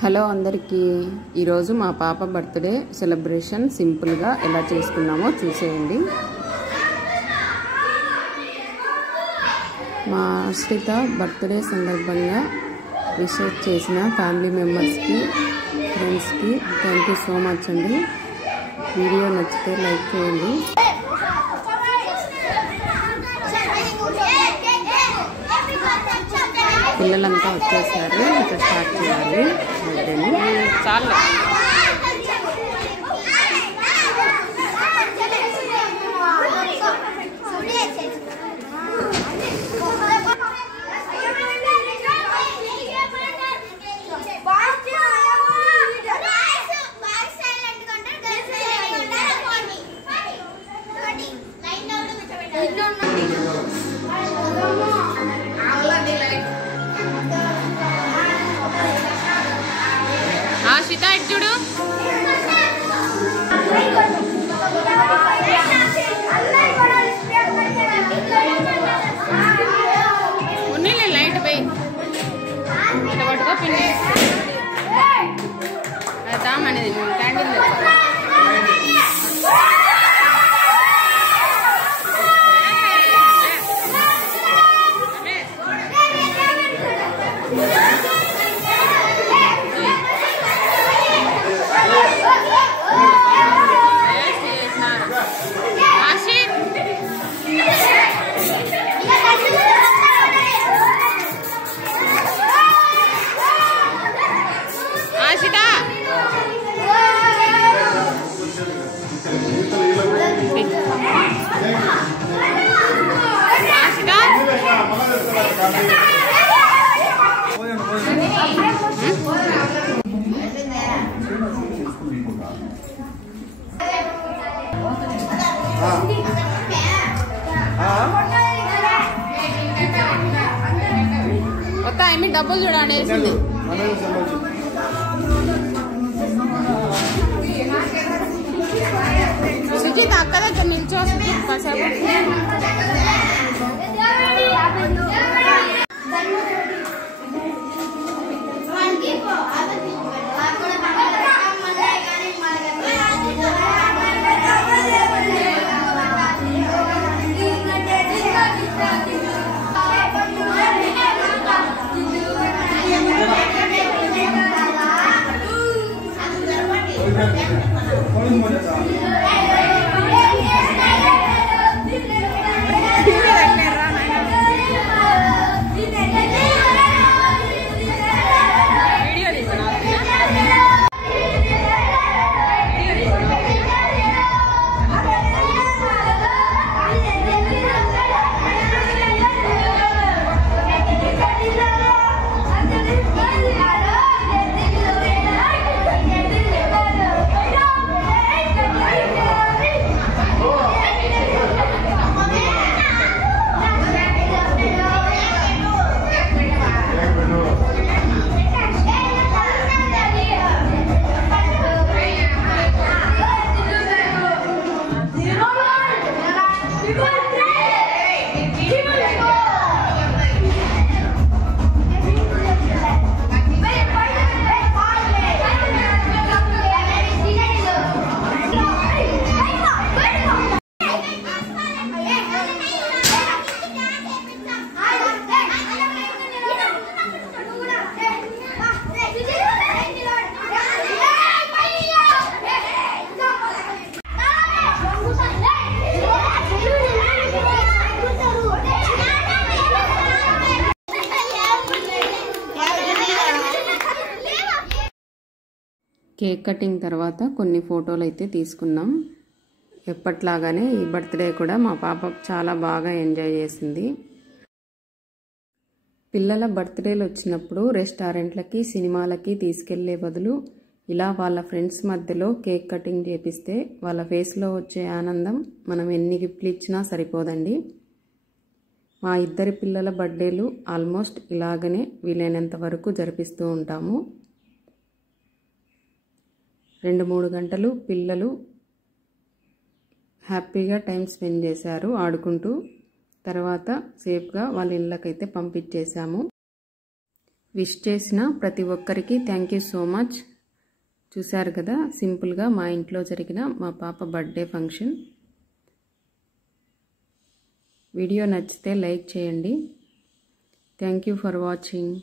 Hello అందరికీ ఈరోజు మా పాప బర్త్డే సెలబ్రేషన్ సింపుల్గా ఎలా చేసుకున్నామో చూసేయండి. మా ఆశ్రిత బర్త్డే సందర్భంగా విషెస్ చేసిన ఫ్యామిలీ మెంబర్స్కి, ఫ్రెండ్స్కి థ్యాంక్ యూ సో మచ్ అండి. వీడియో నచ్చితే లైక్ చేయండి. పిల్లలంతా వచ్చేసారు, ఇంకా స్టార్ట్ చేయాలి బర్త్డేని. చాలా చూడు ఉన్నీలే లైట్ పోయి పట్టుకో పిన్ని తామనేది క్యాండిల్ ఏమి డబ్బులు చూడండి వేసింది. సుజిత్ అక్క దగ్గర నిల్చో కాసేపు. కేక్ కటింగ్ తర్వాత కొన్ని ఫోటోలు అయితే తీసుకున్నాం. ఎప్పట్లాగానే ఈ బర్త్డే కూడా మా పాప చాలా బాగా ఎంజాయ్ చేసింది. పిల్లల బర్త్డేలు వచ్చినప్పుడు రెస్టారెంట్లకి, సినిమాలకి తీసుకెళ్లే బదులు ఇలా వాళ్ళ ఫ్రెండ్స్ మధ్యలో కేక్ కటింగ్ చేపిస్తే వాళ్ళ ఫేస్లో వచ్చే ఆనందం మనం ఎన్ని గిఫ్ట్లు ఇచ్చినా సరిపోదండి. మా ఇద్దరి పిల్లల బర్త్డేలు ఆల్మోస్ట్ ఇలాగనే వీలైనంత వరకు జరిపిస్తూ ఉంటాము. 2-3 గంటలు పిల్లలు హ్యాపీగా టైం స్పెండ్ చేశారు ఆడుకుంటూ. తర్వాత సేఫ్గా వాళ్ళ ఇళ్ళకైతే పంపించేశాము. విష్ చేసిన ప్రతి ఒక్కరికి థ్యాంక్ యూ సో మచ్. చూశారు కదా, సింపుల్గా మా ఇంట్లో జరిగిన మా పాప బర్త్డే ఫంక్షన్. వీడియో నచ్చితే లైక్ చేయండి. Thank you for watching.